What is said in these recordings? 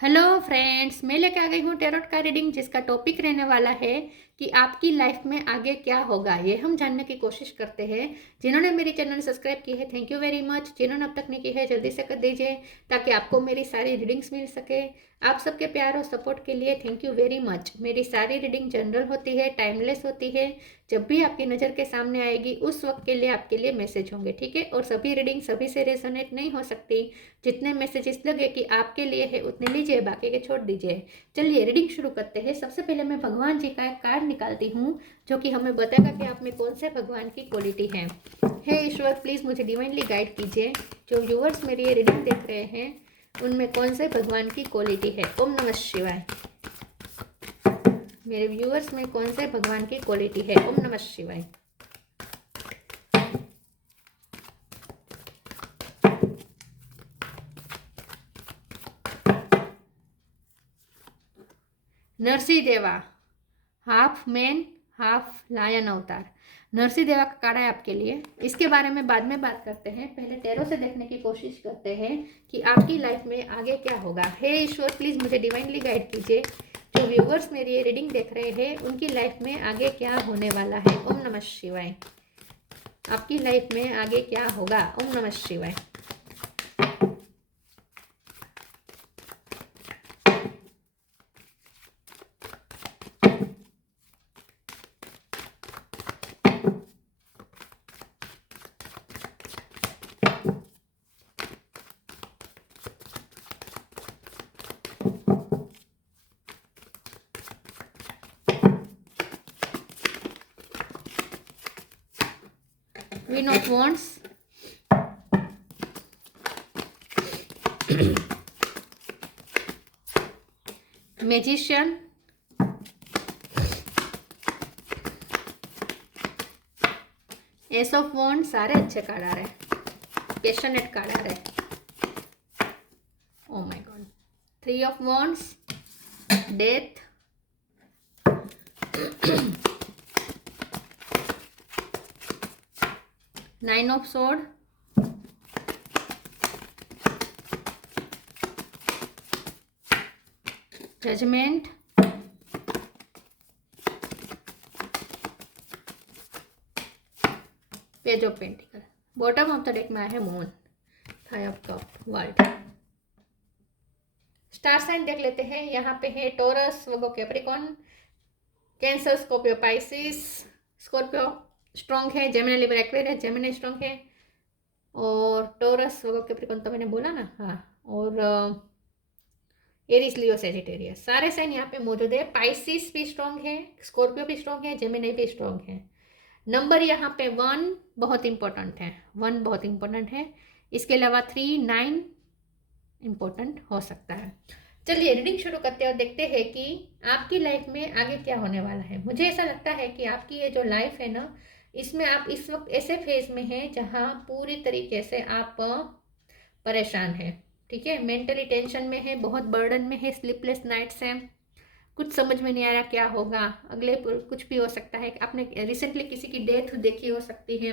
Hello friends, मैं लेके आ गई हूँ टैरोट का रीडिंग जिसका टॉपिक रहने वाला है कि आपकी लाइफ में आगे क्या होगा। ये हम जानने की कोशिश करते हैं। जिन्होंने मेरी चैनल सब्सक्राइब की है, थैंक यू वेरी मच। जिन्होंने अब तक नहीं की है, जल्दी से कर दीजिए ताकि आपको मेरी सारी रीडिंग्स मिल सके। आप सबके प्यार और सपोर्ट के लिए थैंक यू वेरी मच। मेरी सारी रीडिंग जनरल होती है, टाइमलेस होती है। जब भी आपकी नज़र के सामने आएगी उस वक्त के लिए आपके लिए मैसेज होंगे, ठीक है। और सभी रीडिंग सभी से रेजोनेट नहीं हो सकती। जितने मैसेजेस लगे कि आपके लिए है उतने लीजिए, बाकी के छोड़ दीजिए। चलिए रीडिंग शुरू करते हैं। सबसे पहले मैं भगवान जी का एक कार्ड निकालती हूँ जो कि हमें बताएगा कि आप में कौन से भगवान की क्वालिटी है। हे ईश्वर, प्लीज़ मुझे डिवाइनली गाइड कीजिए। जो व्यूअर्स मेरी ये रीडिंग देख रहे हैं उनमें कौन से भगवान की क्वालिटी है। ओम नमः शिवाय। मेरे व्यूअर्स में कौन से भगवान की क्वालिटी है। ओम नमः शिवाय। नरसिंह देवा, हाफ मैन हाफ लायन अवतार। नरसिंह देवा का कार्ड है आपके लिए। इसके बारे में बाद में बात करते हैं, पहले टैरो से देखने की कोशिश करते हैं कि आपकी लाइफ में आगे क्या होगा। हे ईश्वर, प्लीज़ मुझे डिवाइनली गाइड कीजिए। जो व्यूवर्स मेरी ये रीडिंग देख रहे हैं उनकी लाइफ में आगे क्या होने वाला है। ओम नमः शिवाय। आपकी लाइफ में आगे क्या होगा। ओम नमः शिवाय। Queen of Wands, Magician, ace of wand. सारे अच्छे कार्ड आ रहे हैं, पैशनेट कार्ड आ रहे हैं। Oh my god. Three of wands, death, nine of sword, judgement, page of pentacle. Bottom of the deck में आया है moon, five of cup, world. Star sign देख लेते हैं। यहाँ पे है Taurus, Virgo, Capricorn, Cancer, Scorpio, Pisces. Scorpio strong है, Gemini, Libra, Aquarius. Gemini strong है और टोरस, वर्गो, कैप्रिकॉर्न तो मैंने बोला ना, हाँ। और एरीज, लियो, सेजिटेरियस, सारे साइन यहाँ पे मौजूद है। पाइसिस भी स्ट्रॉन्ग है, स्कॉर्पियो भी स्ट्रॉन्ग है, जेमिनी भी स्ट्रॉन्ग है। नंबर यहाँ पे 1 बहुत इंपॉर्टेंट है, 1 बहुत इंपॉर्टेंट है। इसके अलावा 3, 9 इंपॉर्टेंट हो सकता है। चलिए रीडिंग शुरू करते हैं और देखते हैं कि आपकी लाइफ में आगे क्या होने वाला है। मुझे ऐसा लगता है कि आपकी ये जो लाइफ है ना, इसमें आप इस वक्त ऐसे फेज में हैं जहाँ पूरी तरीके से आप परेशान हैं, ठीक है। मेंटली टेंशन में है, बहुत बर्डन में है, स्लीपलेस नाइट्स हैं, कुछ समझ में नहीं आ रहा क्या होगा अगले। कुछ भी हो सकता है, आपने रिसेंटली किसी की डेथ देखी हो सकती है,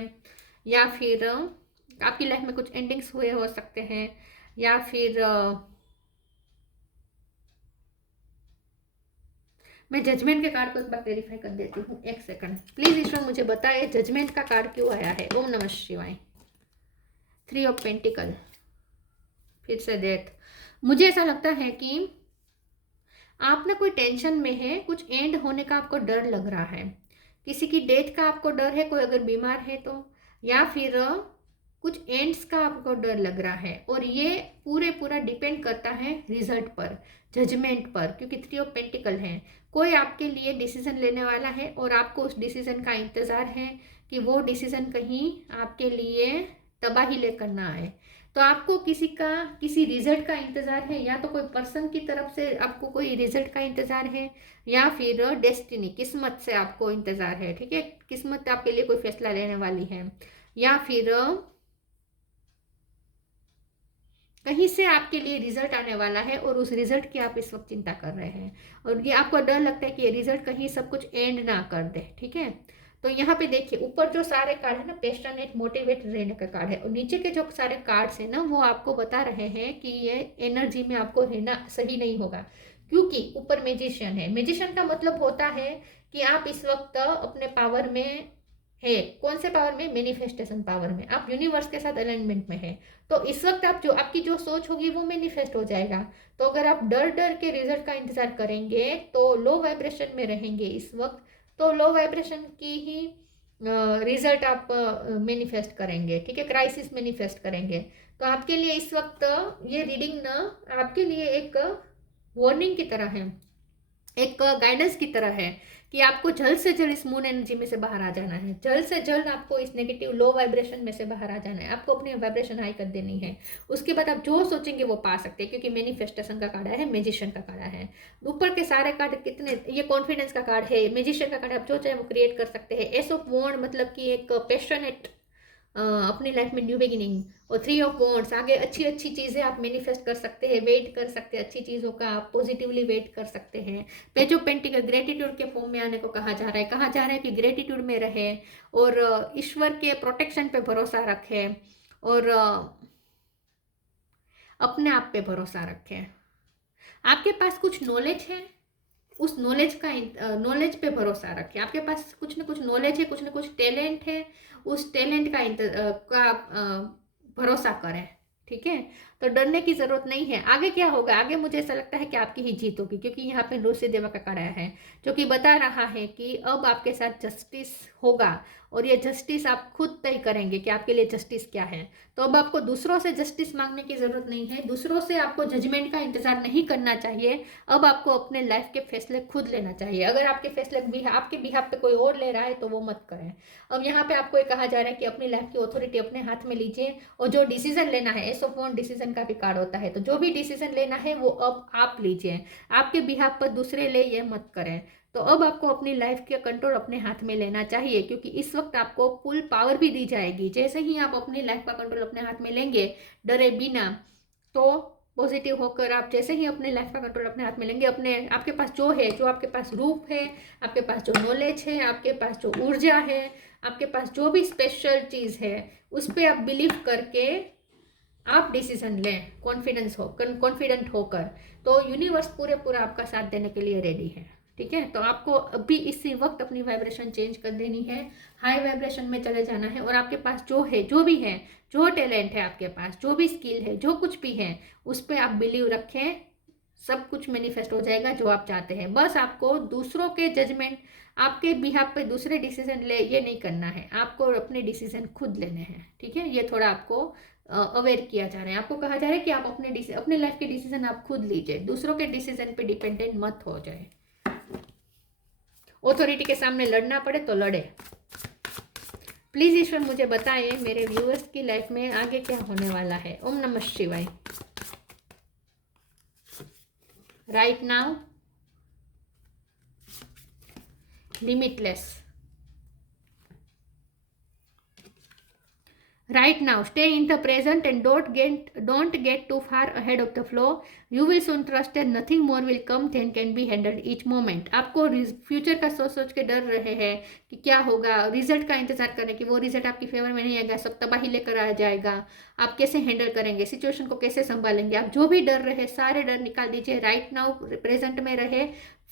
या फिर आपकी लाइफ में कुछ एंडिंग्स हुए हो सकते हैं, या फिर मैं जजमेंट के कार्ड को एक बार वेरीफाई कर देती हूँ। एक सेकंड प्लीज ईश्वर, मुझे बताए जजमेंट का कार्ड क्यों आया है। ओम नमः शिवाय। 3 ऑफ पेंटिकल, फिर से डेथ। मुझे ऐसा लगता है कि आप ना कोई टेंशन में है, कुछ एंड होने का आपको डर लग रहा है, किसी की डेथ का आपको डर है, कोई अगर बीमार है तो, या फिर कुछ एंड्स का आपको डर लग रहा है। और ये पूरा डिपेंड करता है रिजल्ट पर, जजमेंट पर, क्योंकि 3 ऑफ पेंटिकल है। कोई आपके लिए डिसीजन लेने वाला है और आपको उस डिसीजन का इंतज़ार है कि वो डिसीजन कहीं आपके लिए तबाही लेकर ना आए। तो आपको किसी रिजल्ट का इंतज़ार है, या तो कोई पर्सन की तरफ से आपको कोई रिजल्ट का इंतज़ार है, या फिर डेस्टिनी, किस्मत से आपको इंतज़ार है, ठीक है। किस्मत आपके लिए कोई फैसला लेने वाली है, या फिर कहीं से आपके लिए रिजल्ट आने वाला है और उस रिजल्ट की आप इस वक्त चिंता कर रहे हैं, और ये आपको डर लगता है कि ये रिजल्ट कहीं सब कुछ एंड ना कर दे, ठीक है। तो यहाँ पे देखिए ऊपर जो सारे कार्ड है ना, पैशनेट, मोटिवेट रहने का कार्ड है, और नीचे के जो सारे कार्ड्स है ना वो आपको बता रहे हैं कि ये एनर्जी में आपको रहना सही नहीं होगा, क्योंकि ऊपर मैजिशियन है। मैजिशियन का मतलब होता है कि आप इस वक्त अपने पावर में है। कौन से पावर में? मैनिफेस्टेशन पावर में। आप यूनिवर्स के साथ अलाइनमेंट में है, तो इस वक्त आप जो आपकी जो सोच होगी वो मैनिफेस्ट हो जाएगा। तो अगर आप डर डर के रिजल्ट का इंतजार करेंगे तो लो वाइब्रेशन में रहेंगे इस वक्त, तो लो वाइब्रेशन की ही रिजल्ट आप मैनिफेस्ट करेंगे, ठीक है, क्राइसिस मैनिफेस्ट करेंगे। तो आपके लिए इस वक्त ये रीडिंग ना आपके लिए एक वार्निंग की तरह है, एक गाइडेंस की तरह है कि आपको जल्द से जल्द इस मून एनर्जी में से बाहर आ जाना है, जल्द से जल्द आपको इस नेगेटिव लो वाइब्रेशन में से बाहर आ जाना है, आपको अपनी वाइब्रेशन हाई कर देनी है। उसके बाद आप जो सोचेंगे वो पा सकते हैं, क्योंकि मैनिफेस्टेशन का कार्ड है, मैजिशियन का कार्ड है। ऊपर के सारे कार्ड कितने, ये कॉन्फिडेंस का कार्ड है, मैजिशियन का कार्ड, आप जो चाहे वो क्रिएट कर सकते हैं। एस ऑफ वॉन्ड मतलब कि एक पैशनेट अपनी लाइफ में न्यू बिगिनिंग, और 3 ऑफ वॉन्ड्स आगे अच्छी अच्छी चीज़ें आप मैनिफेस्ट कर सकते हैं, वेट कर सकते हैं अच्छी चीज़ों का, आप पॉजिटिवली वेट कर सकते हैं। पेज ऑफ पेंटिकल ग्रेटिट्यूड के फॉर्म में आने को कहा जा रहा है, कि ग्रेटिट्यूड में रहे और ईश्वर के प्रोटेक्शन पे भरोसा रखें, और अपने आप पे भरोसा रखें। आपके पास कुछ नॉलेज है, उस नॉलेज पे भरोसा रखें। आपके पास कुछ ना कुछ नॉलेज है, कुछ ना कुछ टैलेंट है, उस टैलेंट का भरोसा करें, ठीक है। तो डरने की जरूरत नहीं है। आगे क्या होगा? आगे मुझे ऐसा लगता है कि आपकी ही जीत होगी, क्योंकि यहाँ पे नृसिंह देवा का कार्ड आया है जो कि बता रहा है कि अब आपके साथ जस्टिस होगा, और ये जस्टिस आप खुद तय करेंगे कि आपके लिए जस्टिस क्या है। तो अब आपको दूसरों से जस्टिस मांगने की जरूरत नहीं है, दूसरों से आपको जजमेंट का इंतजार नहीं करना चाहिए। अब आपको अपने लाइफ के फैसले खुद लेना चाहिए। अगर आपके फैसले आपके बिहाफ पे कोई और ले रहा है तो वो मत करें। अब यहाँ पे आपको कहा जा रहा है कि अपनी लाइफ की अथॉरिटी अपने हाथ में लीजिए, और जो डिसीजन लेना है, एस ऑफ वॉन्ड डिसीजन का भी कार्ड होता है, तो जो भी डिसीजन लेना है वो अब आप लीजिए, आपके बिहाफ पर दूसरे ले ये मत करें। तो अब आपको अपनी लाइफ का कंट्रोल अपने हाथ में लेना चाहिए, क्योंकि इस वक्त आपको फुल पावर भी दी जाएगी। जैसे ही आप अपनी लाइफ का कंट्रोल अपने हाथ में लेंगे डरे बिना, तो पॉजिटिव होकर आप जैसे ही अपने लाइफ का कंट्रोल अपने हाथ में लेंगे, अपने आपके पास जो है, जो आपके पास रूप है, आपके पास जो नॉलेज है, आपके पास जो ऊर्जा है, आपके पास जो भी स्पेशल चीज़ है, उस पर आप बिलीव करके आप डिसीजन लें, कॉन्फिडेंट होकर, तो यूनिवर्स पूरा आपका साथ देने के लिए रेडी है, ठीक है। तो आपको अभी इसी वक्त अपनी वाइब्रेशन चेंज कर देनी है, हाई वाइब्रेशन में चले जाना है, और आपके पास जो है, जो भी है, जो टैलेंट है आपके पास, जो भी स्किल है, जो कुछ भी है, उस पर आप बिलीव रखें, सब कुछ मैनिफेस्ट हो जाएगा जो आप चाहते हैं। बस आपको दूसरों के जजमेंट, आपके बिहाफ पे दूसरे डिसीजन ले ये नहीं करना है, आपको अपने डिसीजन खुद लेने हैं, ठीक है। ये थोड़ा आपको अवेयर किया जा रहा है, आपको कहा जा रहा है कि आप अपने लाइफ के डिसीजन आप खुद लीजिए, दूसरों के डिसीजन पे डिपेंडेंट मत हो जाए। ऑथोरिटी के सामने लड़ना पड़े तो लड़े। प्लीज ईश्वर मुझे बताएं मेरे व्यूअर्स की लाइफ में आगे क्या होने वाला है। ओम नमः शिवाय। Right now limitless. Right now, stay in the present and don't get too far ahead of the flow. You will soon trust that nothing more will come than can be handled each moment. आपको future का सोच के डर रहे हैं कि क्या होगा, रिजल्ट का इंतजार करें कि वो रिजल्ट आपकी फेवर में नहीं आएगा, सब तबाही लेकर आ जाएगा, आप कैसे हैंडल करेंगे, सिचुएशन को कैसे संभालेंगे, आप जो भी डर रहे सारे डर निकाल दीजिए। राइट नाउ प्रेजेंट में रहे,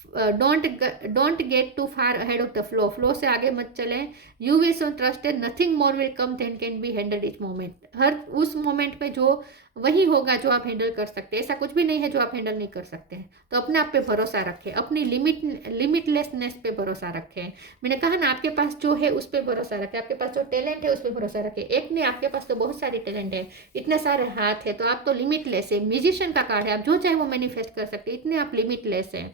don't get too far ahead of the flow से आगे मत चलें। You will so trusted nothing more will come than can be handled each moment. हर उस मोमेंट पे जो वही होगा जो आप हैंडल कर सकते हैं, ऐसा कुछ भी नहीं है जो आप हैंडल नहीं कर सकते हैं। तो अपने आप पे भरोसा रखें, अपनी लिमिटलेसनेस पे भरोसा रखें। मैंने कहा ना, आपके पास जो है उस पर भरोसा रखें, आपके पास जो टैलेंट है उस पर भरोसा रखें। एक नहीं, आपके पास तो बहुत सारी टैलेंट है, इतने सारे हाथ है, तो आप तो लिमिटलेस है। म्यूजिशियन का कार्ड है, आप जो चाहे वो मैनिफेस्ट कर सकते हैं, इतने आप लिमिटलेस हैं।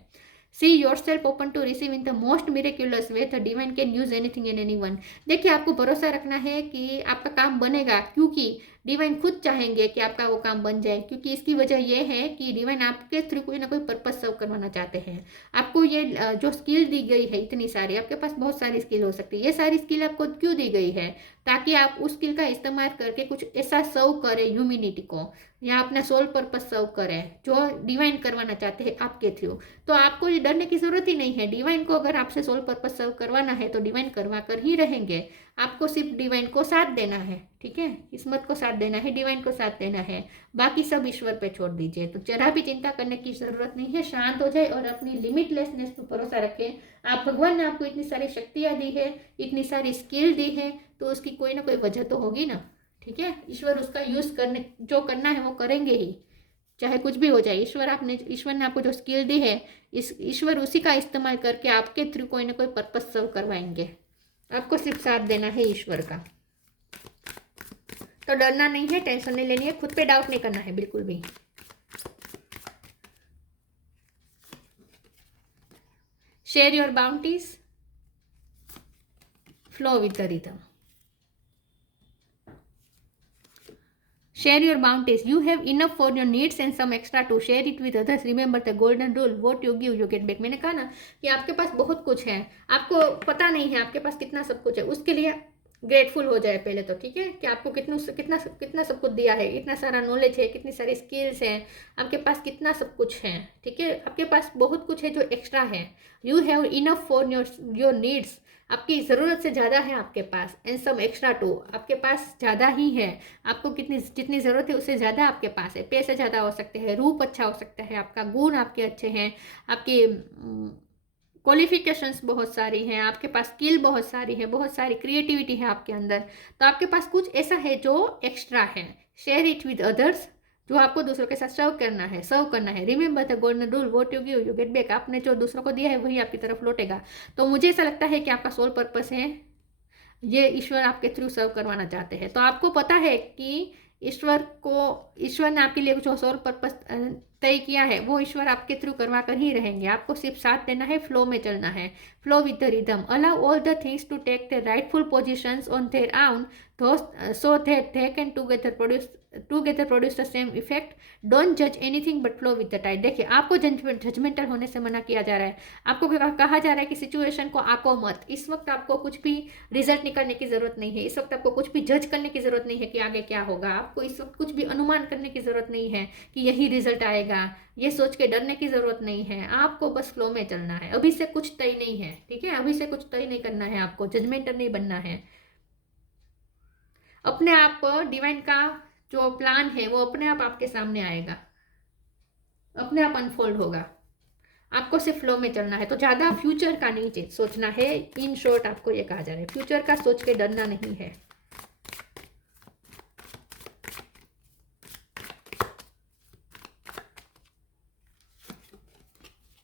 See yourself open to receive in the most miraculous way. The divine can use anything and anyone. देखिए, आपको भरोसा रखना है कि आपका काम बनेगा, क्योंकि डिवाइन खुद चाहेंगे कि आपका वो काम बन जाए, क्योंकि इसकी वजह ये है कि डिवाइन आपके थ्रू कोई ना कोई पर्पस सर्व करवाना चाहते हैं। आपको ये जो स्किल दी गई है इतनी सारी, आपके पास बहुत सारी स्किल हो सकती है, ये सारी स्किल आपको क्यों दी गई है? ताकि आप उस स्किल का इस्तेमाल करके कुछ ऐसा सर्व करें ह्यूमिनिटी को, या अपना सोल पर्पस सर्व करें जो डिवाइन करवाना चाहते हैं आपके थ्रू। तो आपको ये डरने की जरूरत ही नहीं है। डिवाइन को अगर आपसे सोल पर्पस सर्व करवाना है तो डिवाइन करवा कर ही रहेंगे। आपको सिर्फ डिवाइन को साथ देना है, ठीक है, किस्मत को साथ देना है, डिवाइन को साथ देना है, बाकी सब ईश्वर पे छोड़ दीजिए। तो जरा भी चिंता करने की जरूरत नहीं है, शांत हो जाए और अपनी लिमिटलेसनेस पर भरोसा रखें। आप भगवान ने आपको इतनी सारी शक्तियाँ दी है, इतनी सारी स्किल दी है, तो उसकी कोई ना कोई वजह तो होगी ना, ठीक है। ईश्वर उसका यूज करने जो करना है वो करेंगे ही, चाहे कुछ भी हो जाए। ईश्वर ने आपको जो स्किल दी है, इस ईश्वर उसी का इस्तेमाल करके आपके थ्रू कोई ना कोई पर्पस सर्व करवाएंगे। आपको सिर्फ साथ देना है ईश्वर का। तो डरना नहीं है, टेंशन नहीं लेनी है, खुद पे डाउट नहीं करना है बिल्कुल भी। Share your bounties, flow with the rhythm. Share your bounties. You have enough for your needs and some extra to share it with others. Remember the golden rule. What you give, you get back. मैंने कहा ना कि आपके पास बहुत कुछ है, आपको पता नहीं है आपके पास कितना सब कुछ है। उसके लिए ग्रेटफुल हो जाए पहले तो, ठीक है, कि आपको कितना कितना सब कुछ दिया है, इतना सारा नॉलेज है, कितनी सारी स्किल्स हैं, आपके पास कितना सब कुछ है, ठीक है। आपके पास बहुत कुछ है जो एक्स्ट्रा है। You have enough for your needs. आपकी ज़रूरत से ज़्यादा है आपके पास, एंड सम एक्स्ट्रा टू, आपके पास ज़्यादा ही है। आपको जितनी ज़रूरत है उससे ज़्यादा आपके पास है। पैसे ज़्यादा हो सकते हैं, रूप अच्छा हो सकता है, आपका गुण आपके अच्छे हैं, आपकी क्वालिफिकेशंस बहुत सारी हैं, आपके पास स्किल बहुत सारी है, बहुत सारी क्रिएटिविटी है आपके अंदर। तो आपके पास कुछ ऐसा है जो एक्स्ट्रा है। शेयर इट विद अदर्स, जो आपको दूसरों के साथ सर्व करना है। Remember the golden rule, what you give you get back. आपने जो दूसरों को दिया है वही आपकी तरफ लौटेगा। तो मुझे ऐसा लगता है कि आपका सोल पर्पस है, ये ईश्वर आपके थ्रू सर्व करवाना चाहते हैं। तो आपको पता है कि ईश्वर ने आपके लिए जो सोल पर्पस तय किया है वो ईश्वर आपके थ्रू करवा कर ही रहेंगे। आपको सिर्फ साथ देना है, फ्लो में चलना है, flow with the rhythm. Allow all the things to take the rightful positions on their own, so that they can together produce the same effect. Don't judge anything but flow with the tide. देखिए, आपको judgemental होने से मना किया जा रहा है। आपको कहा जा रहा है कि सिचुएशन को आको मत। इस वक्त आपको कुछ भी रिजल्ट निकालने की जरूरत नहीं है। इस वक्त आपको कुछ भी जज करने की जरूरत नहीं है कि आगे क्या होगा। आपको इस वक्त कुछ भी अनुमान करने की जरूरत नहीं है कि यही रिजल्ट आएगा। ये सोच के डरने की जरूरत नहीं है। आपको बस फ्लो में चलना है। अभी से कुछ तय नहीं है, ठीक है, अभी से कुछ तय नहीं करना है, आपको जजमेंटल नहीं बनना है। अपने आप डिवाइन का जो प्लान है वो अपने आप आपके सामने आएगा, अपने आप अनफोल्ड होगा। आपको सिर्फ फ्लो में चलना है। तो ज़्यादा फ्यूचर का नहीं सोचना है। इन शॉर्ट आपको ये कहा जा रहा है, फ्यूचर का सोच के डरना नहीं है।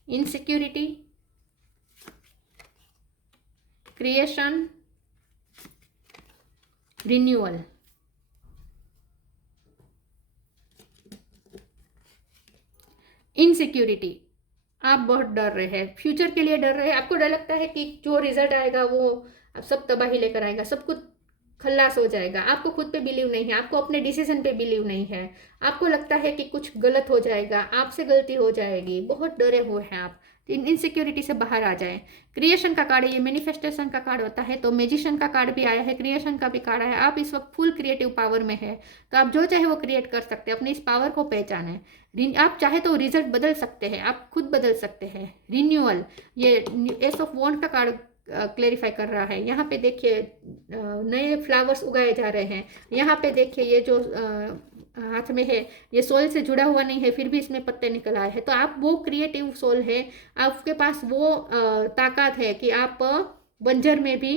Insecurity, creation, renewal. इनसिक्योरिटी, आप बहुत डर रहे हैं, फ्यूचर के लिए डर रहे हैं। आपको डर लगता है कि जो रिजल्ट आएगा वो सब तबाही लेकर आएगा, सब कुछ खल्लास हो जाएगा। आपको खुद पे बिलीव नहीं है, आपको अपने डिसीजन पे बिलीव नहीं है। आपको लगता है कि कुछ गलत हो जाएगा, आपसे गलती हो जाएगी, बहुत डरे हुए हैं आप। इनसिक्योरिटी से बाहर आ जाए। क्रिएशन का कार्ड, ये मैनिफेस्टेशन का कार्ड होता है, तो मैजिशियन का कार्ड भी आया है, क्रिएशन का भी कार्ड आया है। आप इस वक्त फुल क्रिएटिव पावर में है, तो आप जो चाहे वो क्रिएट कर सकते हैं। अपनी इस पावर को पहचानें। आप चाहे तो रिजल्ट बदल सकते हैं, आप खुद बदल सकते हैं। रिन्यूअल, ये एस ऑफ वॉन्ड का कार्ड क्लेरिफाई कर रहा है। यहाँ पे देखिए नए फ्लावर्स उगाए जा रहे हैं। यहाँ पे देखिए ये जो हाथ में है ये सोल से जुड़ा हुआ नहीं है, फिर भी इसमें पत्ते निकल आए हैं। तो आप वो क्रिएटिव सोल है, आपके पास वो ताकत है कि आप बंजर में भी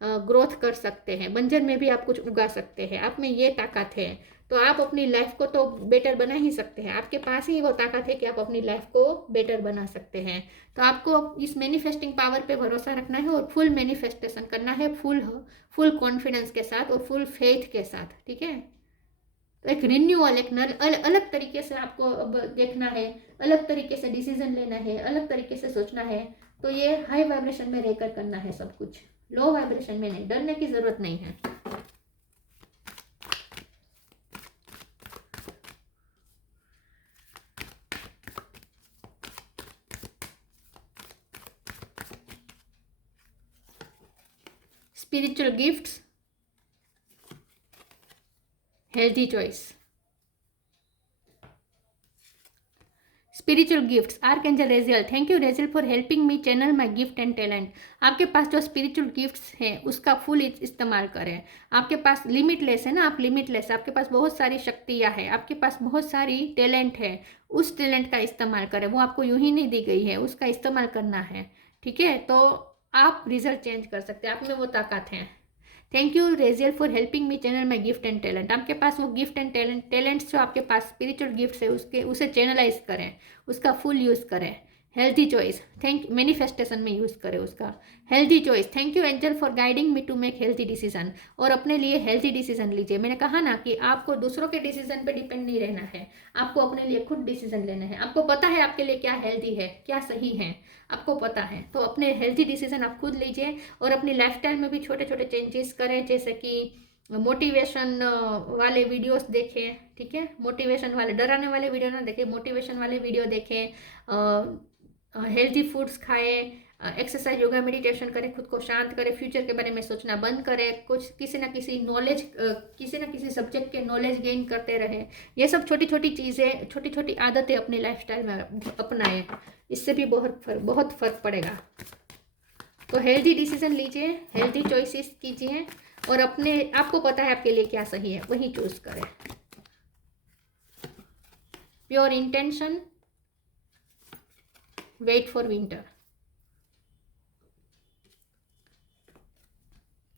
ग्रोथ कर सकते हैं, बंजर में भी आप कुछ उगा सकते हैं। आप में ये ताकत है, तो आप अपनी लाइफ को तो बेटर बना ही सकते हैं। आपके पास ही वो ताकत है कि आप अपनी लाइफ को बेटर बना सकते हैं। तो आपको इस मैनिफेस्टिंग पावर पे भरोसा रखना है और फुल मैनिफेस्टेशन करना है, फुल कॉन्फिडेंस के साथ और फुल फेथ के साथ, ठीक है। तो एक रिन्यूअल, एक अलग तरीके से आपको अब देखना है, अलग तरीके से डिसीजन लेना है, अलग तरीके से सोचना है। तो ये हाई वाइब्रेशन में रहकर करना है सब कुछ, लो वाइब्रेशन में नहीं। डरने की जरूरत नहीं है। Spiritual gifts, healthy choice. Spiritual gifts, archangel Raziel, thank you Raziel for helping me channel my gift and talent. आपके पास जो स्पिरिचुअल गिफ्ट्स हैं उसका फुल इस्तेमाल करें। आपके पास लिमिटलेस है ना, आप लिमिटलेस, आपके पास बहुत सारी शक्तियाँ हैं, आपके पास बहुत सारी टैलेंट है, उस टैलेंट का इस्तेमाल करें। वो आपको यूं ही नहीं दी गई है, उसका इस्तेमाल करना है, ठीक है। तो आप रिजल्ट चेंज कर सकते हैं, आप में वो ताकत है। Thank you Raziel for helping me channel my gift and talent. आपके पास वो गिफ्ट एंड टैलेंट्स जो आपके पास स्पिरिचुअल गिफ्ट्स है उसे चैनलाइज करें, उसका फुल यूज़ करें। हेल्थी चॉइस, थैंक मैनिफेस्टेशन में यूज़ करें उसका। Healthy choice, thank you angel for guiding me to make healthy decision. और अपने लिए हेल्थी डिसीजन लीजिए। मैंने कहा ना कि आपको दूसरों के डिसीजन पे डिपेंड नहीं रहना है, आपको अपने लिए खुद डिसीजन लेना है। आपको पता है आपके लिए क्या हेल्थी है, क्या सही है, आपको पता है, तो अपने हेल्थी डिसीजन आप खुद लीजिए। और अपनी लाइफस्टाइल में भी छोटे छोटे चेंजेस करें, जैसे कि मोटिवेशन वाले वीडियोस देखें, ठीक है। मोटिवेशन वाले, डराने वाले वीडियो ना देखें, मोटिवेशन वाले वीडियो देखें। हेल्थी फूड्स खाएं, एक्सरसाइज, योगा, मेडिटेशन करें, खुद को शांत करें, फ्यूचर के बारे में सोचना बंद करें, कुछ किसी ना किसी नॉलेज, किसी ना किसी सब्जेक्ट के नॉलेज गेन करते रहें। ये सब छोटी छोटी चीज़ें, छोटी छोटी आदतें अपनी लाइफस्टाइल में अपनाएं, इससे भी बहुत फर्क पड़ेगा। तो हेल्थी डिसीजन लीजिए, हेल्थी चॉइसेस कीजिए, और अपने आपको पता है आपके लिए क्या सही है, वही चूज करें। Pure intention, wait for winter.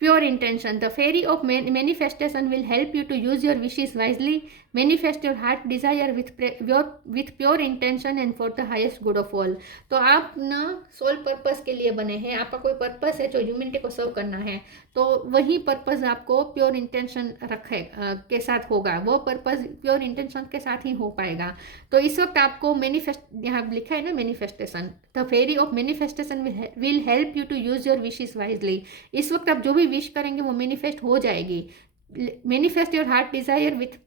Pure intention. The fairy of manifestation will help you to use your wishes wisely. Manifest your heart desire with pure intention and for the highest good of all. तो आप ना soul purpose के लिए बने हैं, आपका कोई purpose है जो ह्यूमैनिटी को सर्व करना है, तो वही पर्पस आपको प्योर इंटेंशन रखे के साथ होगा, वो पर्पस प्योर इंटेंशन के साथ ही हो पाएगा। तो इस वक्त आपको मैनिफेस्ट, यहाँ लिखा है ना manifestation, the fairy of manifestation will help you to use your wishes wisely. इस वक्त आप जो भी विश करेंगे वो मैनिफेस्ट हो जाएगी। Manifest your heart Dzire with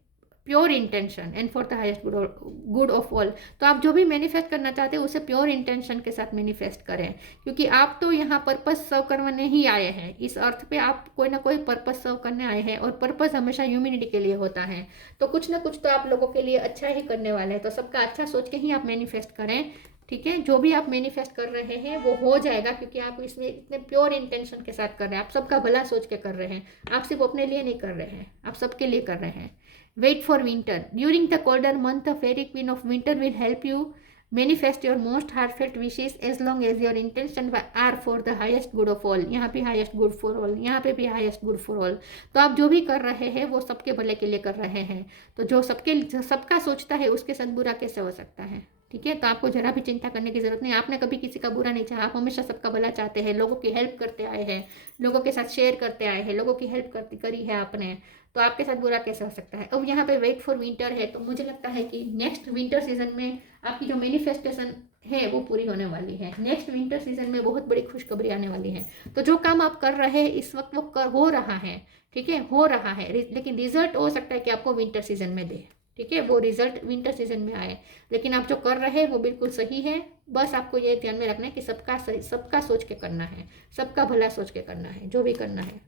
pure intention and for the highest good of all. तो आप जो भी मैनिफेस्ट करना चाहते हैं उसे प्योर इंटेंशन के साथ मैनिफेस्ट करें, क्योंकि आप तो यहाँ पर्पस सर्व करने ही आए हैं। इस अर्थ पे आप कोई ना कोई पर्पस सर्व करने आए हैं, और पर्पस हमेशा ह्यूमैनिटी के लिए होता है। तो कुछ ना कुछ तो आप लोगों के लिए अच्छा ही करने वाले हैं, तो सबका अच्छा सोच के ही आप मैनिफेस्ट करें, ठीक है। जो भी आप मैनिफेस्ट कर रहे हैं वो हो जाएगा, क्योंकि आप इसमें इतने प्योर इंटेंशन के साथ कर रहे हैं, आप सबका भला सोच के कर रहे हैं, आप सिर्फ अपने लिए नहीं कर रहे हैं, आप सबके लिए कर रहे हैं। Wait for winter, during the colder month the fairy queen of winter will help you manifest your most heartfelt wishes as long as your intention are for the highest good of all. यहाँ पे highest good for all, यहाँ पे भी highest good for all. तो आप जो भी कर रहे हैं वो सबके भले के लिए कर रहे हैं। तो जो सबका सोचता है उसके साथ बुरा कैसे हो सकता है, ठीक है। तो आपको जरा भी चिंता करने की जरूरत नहीं, आपने कभी किसी का बुरा नहीं चाहा, आप हमेशा सबका भला चाहते हैं, लोगों की हेल्प करते आए हैं, लोगों के साथ शेयर करते आए हैं, लोगों की हेल्प करी है आपने, तो आपके साथ बुरा कैसे हो सकता है। अब यहाँ पे वेट फॉर विंटर है, तो मुझे लगता है कि नेक्स्ट विंटर सीजन में आपकी जो मैनिफेस्टेशन है वो पूरी होने वाली है। नेक्स्ट विंटर सीजन में बहुत बड़ी खुशखबरी आने वाली है। तो जो काम आप कर रहे हैं इस वक्त वो हो रहा है, ठीक है, हो रहा है, लेकिन रिजल्ट हो सकता है कि आपको विंटर सीजन में दे, ठीक है, वो रिजल्ट विंटर सीजन में आए। लेकिन आप जो कर रहे हैं वो बिल्कुल सही है। बस आपको ये ध्यान में रखना है कि सबका सोच के करना है, सबका भला सोच के करना है, जो भी करना है।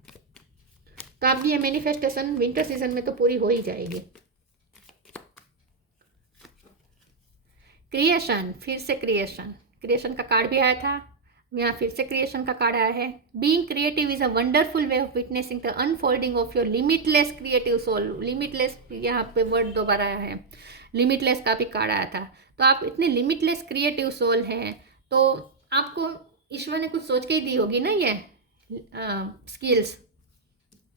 तो आपकी ये मैनिफेस्टेशन विंटर सीजन में तो पूरी हो ही जाएगी। क्रिएशन, फिर से क्रिएशन का कार्ड भी आया था, यहाँ फिर से क्रिएशन का कार्ड आया है। Being creative is a wonderful way of witnessing the unfolding of your limitless creative soul. Limitless यहाँ पे वर्ड दोबारा आया है, लिमिटलेस का भी कार्ड आया था। तो आप इतने लिमिटलेस क्रिएटिव सोल हैं, तो आपको ईश्वर ने कुछ सोच के ही दी होगी ना ये स्किल्स,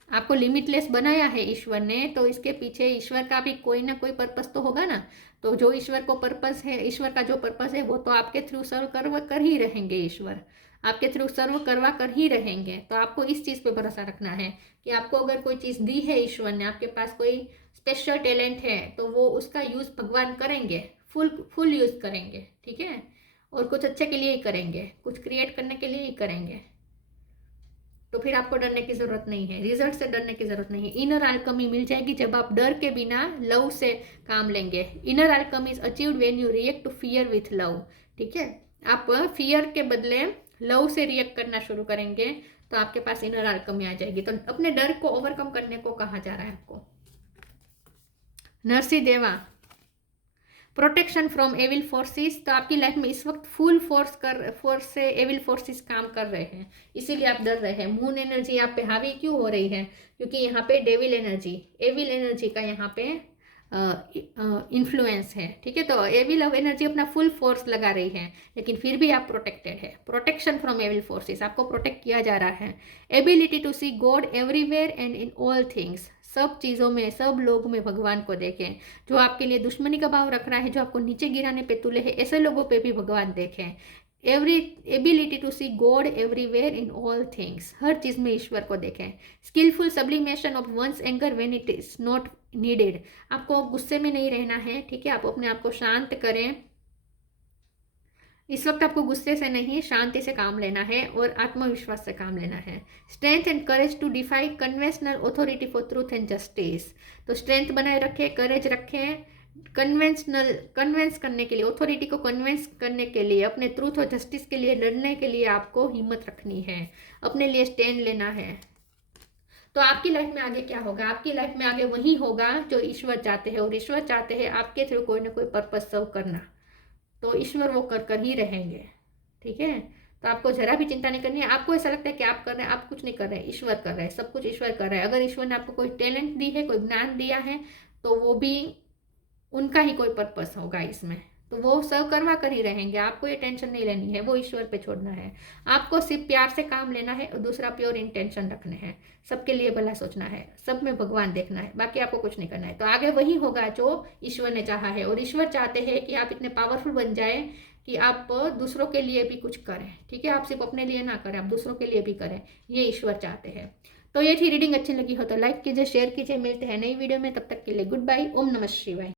आपको लिमिटलेस बनाया है ईश्वर ने, तो इसके पीछे ईश्वर का भी कोई ना कोई पर्पस तो होगा ना। तो जो ईश्वर को पर्पस है, ईश्वर का जो पर्पस है वो तो आपके थ्रू सर्व कर ही रहेंगे, ईश्वर आपके थ्रू सर्व करवा कर ही रहेंगे। तो आपको इस चीज़ पे भरोसा रखना है कि आपको अगर कोई चीज़ दी है ईश्वर ने, आपके पास कोई स्पेशल टैलेंट है, तो वो उसका यूज़ भगवान करेंगे, फुल यूज़ करेंगे, ठीक है, और कुछ अच्छे के लिए ही करेंगे, कुछ क्रिएट करने के लिए ही करेंगे। तो फिर आपको डरने की जरूरत नहीं है, रिजल्ट से डरने की जरूरत नहीं है। इनर अल्केमी मिल जाएगी जब आप डर के बिना लव से काम लेंगे। Inner alchemy is achieved when you react to fear with love, ठीक है। आप फियर के बदले लव से रिएक्ट करना शुरू करेंगे तो आपके पास इनर अल्केमी आ जाएगी। तो अपने डर को ओवरकम करने को कहा जा रहा है आपको। नरसिंह देवा, प्रोटेक्शन फ्रॉम एविल फोर्सेस। तो आपकी लाइफ में इस वक्त फुल फोर्स से एविल फोर्सेस काम कर रहे हैं, इसीलिए आप डर रहे हैं। मून एनर्जी आप पे हावी क्यों हो रही है? क्योंकि यहाँ पे डेविल एनर्जी, एविल एनर्जी का यहाँ पे इन्फ्लुएंस है, ठीक है। तो एविल एनर्जी अपना फुल फोर्स लगा रही है, लेकिन फिर भी आप प्रोटेक्टेड है। प्रोटेक्शन फ्रॉम एविल फोर्सेस, आपको प्रोटेक्ट किया जा रहा है। Ability to see God everywhere and in all things, सब चीज़ों में, सब लोग में भगवान को देखें। जो आपके लिए दुश्मनी का भाव रख रहा है, जो आपको नीचे गिराने पे तुले है, ऐसे लोगों पे भी भगवान देखें। Every ability to see God everywhere in all things, हर चीज़ में ईश्वर को देखें। Skilful sublimation of one's anger when it is not needed, आपको गुस्से में नहीं रहना है, ठीक है। आप अपने आप को शांत करें, इस वक्त आपको गुस्से से नहीं, शांति से काम लेना है और आत्मविश्वास से काम लेना है। Strength and courage to defy conventional authority for truth and justice, तो स्ट्रेंथ बनाए रखें, करेज रखें। कन्वेंस करने के लिए, ऑथोरिटी को कन्वेंस करने के लिए, अपने ट्रूथ और जस्टिस के लिए लड़ने के लिए आपको हिम्मत रखनी है, अपने लिए स्टैंड लेना है। तो आपकी लाइफ में आगे क्या होगा? आपकी लाइफ में आगे वही होगा जो ईश्वर चाहते हैं, और ईश्वर चाहते हैं आपके थ्रू कोई ना कोई पर्पज सर्व करना, तो ईश्वर वो कर ही रहेंगे, ठीक है। तो आपको जरा भी चिंता नहीं करनी है। आपको ऐसा लगता है कि आप कर रहे हैं, आप कुछ नहीं कर रहे हैं, ईश्वर कर रहे हैं, सब कुछ ईश्वर कर रहे हैं। अगर ईश्वर ने आपको कोई टैलेंट दी है, कोई ज्ञान दिया है, तो वो भी उनका ही कोई पर्पस होगा इसमें, तो वो सब करवा कर ही रहेंगे। आपको ये टेंशन नहीं लेनी है, वो ईश्वर पे छोड़ना है। आपको सिर्फ प्यार से काम लेना है और दूसरा प्योर इंटेंशन रखने हैं, सबके लिए भला सोचना है, सब में भगवान देखना है, बाकी आपको कुछ नहीं करना है। तो आगे वही होगा जो ईश्वर ने चाहा है, और ईश्वर चाहते हैं कि आप इतने पावरफुल बन जाए कि आप दूसरों के लिए भी कुछ करें, ठीक है। आप सिर्फ अपने लिए ना करें, आप दूसरों के लिए भी करें, ये ईश्वर चाहते हैं। तो ये थी रीडिंग, अच्छी लगी हो तो लाइक कीजिए, शेयर कीजिए। मिलते हैं नई वीडियो में, तब तक के लिए गुड बाय। ओम नमः शिवाय।